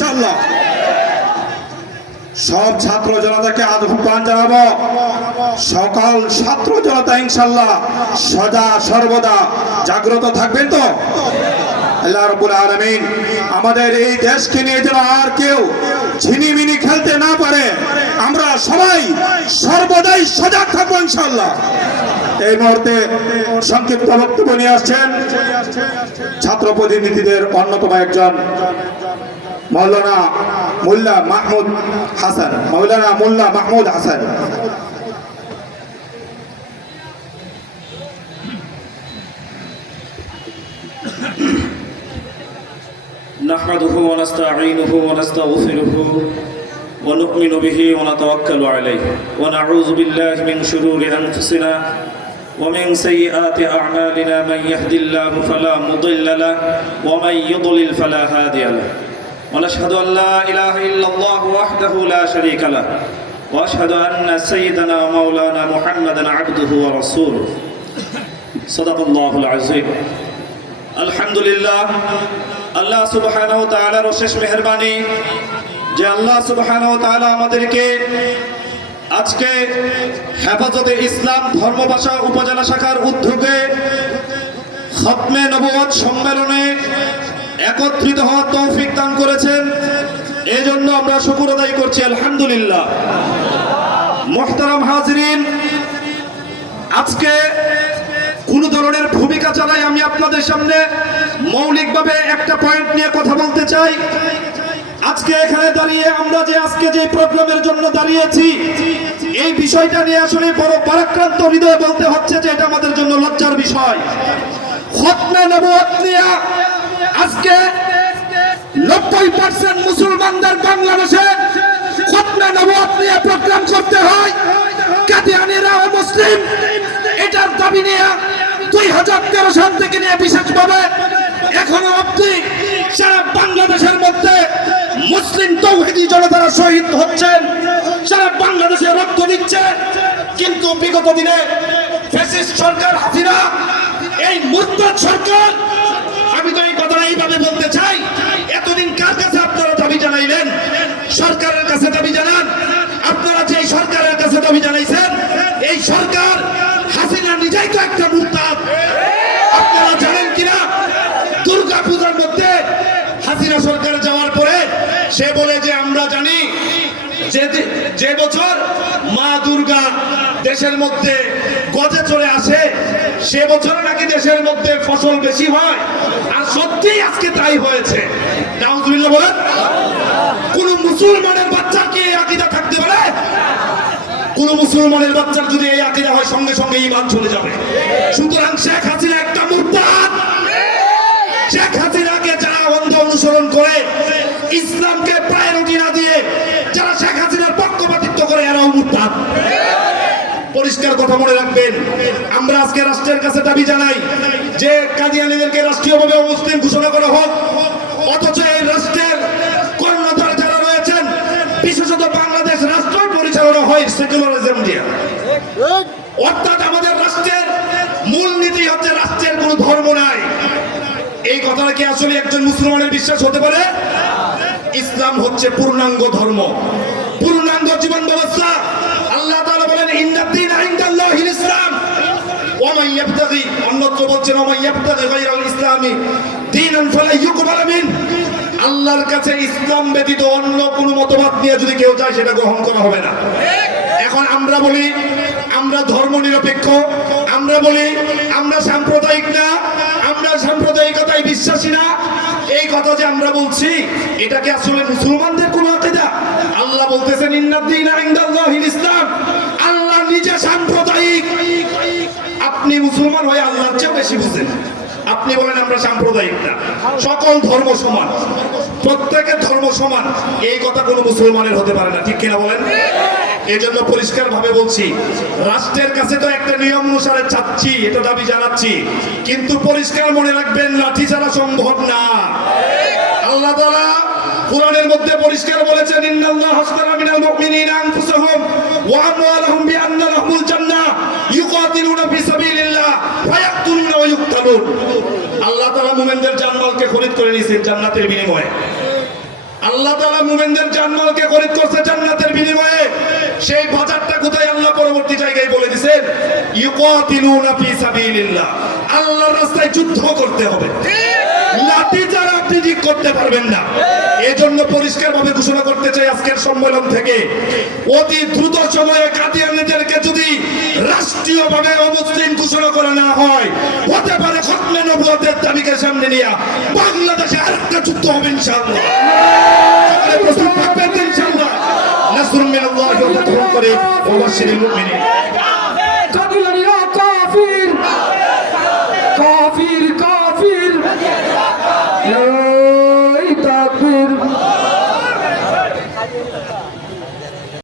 ইনশাল্লাহ সব ছাত্র জনতাকে আহ্বান জানাব। সকাল ছাত্র জনতা ইনশাল্লাহ সদা সর্বদা জাগ্রত থাকবেন তো? আমাদের এই দেশকে নিয়ে যেন আর কেউ ঝিনিমিনি খেলতে না পারে। আমরা সবাই সর্বদাই সজাগ থাকব ইনশাল্লাহ এই মুহূর্তে সংক্ষিপ্ত বক্তব্য নিয়ে আসছেন ছাত্র প্রতিনিধিদের অন্যতম একজন মৌলানা মোল্লা মাহমুদ হাসান মৌলানা মোল্লা মাহমুদ হাসান نحمده ونستعينه ونستغفره ونؤمن به ونتوكل عليه ونعوذ بالله من شرور انفسنا ومن سيئات اعمالنا من يهد الله فلا مضل له ومن يضلل فلا هادي له ونشهد ان لا اله الا الله وحده لا شريك له واشهد ان سيدنا مولانا محمدا عبده ورسوله صدق الله العظيم আলহামদুলিল্লাহ আল্লাহ সুবহানাহু তাআলার অশেষ মেহেরবানি যে আল্লাহ সুবহানাহু তাআলা আমাদেরকে আজকে হেফাজতে ইসলাম ধর্মভাষা উপজেলা শাখার উদ্যোগে খতমে নবুয়ত সম্মেলনে একত্রিত হওয়ার তৌফিক দান করেছেন। এজন্য আমরা শুকর আদায় করছি, আলহামদুলিল্লাহ। মোহতারাম হাজরিন, আজকে কোন ধরনের ভূমিকা চালাই আমি আপনাদের সামনে মৌলিকভাবে একটা পয়েন্ট নিয়ে কথা বলতে চাই। আজকে এখানে দাঁড়িয়ে আমরা যে আজকে যে প্রোগ্রামের জন্য দাঁড়িয়েছি, এই বিষয়টা নিয়ে আসলে বড় পরাক্রান্ত হৃদয়ে বলতে হচ্ছে যে এটা আমাদের জন্য লজ্জার বিষয়। খতনা নবুয়ত নিয়ে আজকে নব্বই পার্সেন্ট মুসলমানদের বাংলাদেশে খতনা নবুয়ত নিয়ে প্রোগ্রাম করতে হয়। কাদিয়ানিরাও মুসলিম, এটার দাবি নিয়ে দুই হাজার তেরো সাল থেকে নিয়ে বিশেষভাবে এখনও অব্দি সারা বাংলাদেশের মধ্যে মুসলিম তৌহিদি জনতারা শহীদ হচ্ছেন। সারা বাংলাদেশে রক্ত দিচ্ছে। কিন্তু বিগত দিনে ফ্যাসিস্ট সরকার হাসিনা এই মুরতাদ সরকার এইভাবে বলতে চাই, এতদিন কার কাছে আপনারা দাবি জানাইলেন সরকারের কাছে দাবি জানান। আপনারা যে সরকারের কাছে দাবি জানাইছেন, এই সরকার হাসিনা নিজেই তো একটা মুরতাদ। আপনারা জানেন কিনা? দুর্গা পূজার মধ্যে হাসিনা সরকার যাওয়ার পরে সে বলে যে, আমরা জানি যে বছর মা দুর্গা দেশের মধ্যে গজে চলে আসে, সে বছর নাকি দেশের মধ্যে ফসল বেশি হয়। সত্যি আজকে তাই হয়েছে। কোন মুসলমানের বাচ্চা কি আকিদা থাকতে পারে? কোন মুসলমানের বাচ্চার যদি এই আকিদা হয়, সঙ্গে সঙ্গে ইমান চলে যাবে। সুতরাং শেখ হাসিনা একটা মুরতাদ। শেখ হাসিনাকে যারা অন্ধ অনুসরণ করে, ইসলামকে প্রায়োরিটি না দিয়ে, যারা শেখ হাসিনার পক্ষপাতিত্ব করে এরাও মুরতাদ পরিষ্কার কথা মনে রাখবেন। আমরা আজকে রাষ্ট্রের কাছে দাবি জানাই যে কাদিয়ানিদেরকে রাষ্ট্রীয়ভাবে মুসলিম ঘোষণা করা হোক, অথচ এই রাষ্ট্রের কর্ণধার যারা রয়েছেন, বিশেষত বাংলাদেশ রাষ্ট্র পরিচালনা হয় সেকুলারিজম দিয়ে অর্থাৎ আমাদের রাষ্ট্রের মূল নীতি হচ্ছে রাষ্ট্রের কোনো ধর্ম নাই। এই কথাটা কি আসলে একজন মুসলমানের বিশ্বাস হতে পারে? ইসলাম হচ্ছে পূর্ণাঙ্গ ধর্ম। পূর্ণাঙ্গ ইয়াবতাগি, অন্যত্র বলছেন ওয়ামান ইয়াবতাগি গায়রাল ইসলামি দীনান ফালা ইউকবাল মিন। আল্লাহর কাছে ইসলাম ব্যতীত অন্য কোনো মতবাদ নিয়ে যদি কেউ যায়, সেটা গ্রহণ করা হবে না। এখন আমরা বলি, আমরা ধর্ম নিরপেক্ষ আমরা বলি, আমরা সাম্প্রদায়িক না, আমরা সাম্প্রদায়িকতায় বিশ্বাসী না। এই কথা যে আমরা বলছি, এটা কি আসলে মুসলমানদের কোন আকিদা? আল্লাহ বলতেছেন ইন্নাদ্দিন ইসলাম। আপনি মুসলমান হয়ে আল্লাহর চেয়ে বেশি বুঝেন। আপনি বলেন আমরা সাম্প্রদায়িক না সকল ধর্ম সমান। প্রত্যেকের ধর্ম সমান। এই কথা কোনো মুসলমানের হতে পারে না। ঠিক কিনা বলেন? এই জন্য পরিষ্কার ভাবে বলছি, রাষ্ট্রের কাছে তো একটা নিয়ম অনুসারে চাচ্ছি, এটা দাবি জানাচ্ছি। কিন্তু পরিষ্কার মনে রাখবেন, লাঠি ছাড়া সম্ভব না। আল্লাহ তাআলা কোরআনের মধ্যে পরিষ্কার বলেছেন, ইন্নাল্লাহ হাসতারা মিনাল মুমিনিনা আনফুসাহুম ওয়া আমওয়ালাহুম বিআন্না লাহুমুল জান্নাহ ইউকাতিলুনা ফি সাবিলিল্লাহ আল্লাহ মুমিনদের জানমালকে খরিদ করে নিয়েছেন জান্নাতের বিনিময়ে। আল্লাহ মুমিনদের জানমালকে খরিদ করছে জান্নাতের বিনিময়ে। সেই বাজারটা কোথায় আল্লাহ পরবর্তী জায়গায় বলে দিবেন ইউকাতিলুনা ফি সাবিলিল্লাহ। আল্লাহর রাস্তায় যুদ্ধ করতে হবে। লাঠি ছাড়া আপনি ঠিক করতে পারবেন না। ঘোষণা করতে চাই আজকের সম্মেলন থেকে। অতি দ্রুত সময়ে কাদিয়ানিদেরকে যদি রাষ্ট্রীয়ভাবে অমুসলিম ঘোষণা করা না হয় নবুয়তের দাবিকে সামনে নিয়ে বাংলাদেশে আরেকটা যুদ্ধ হবে ইনশাআল্লাহ। ইনশাআল্লাহ। নাসরুম মিনাল্লাহি ওয়া ফাতহুন মুমিনিন।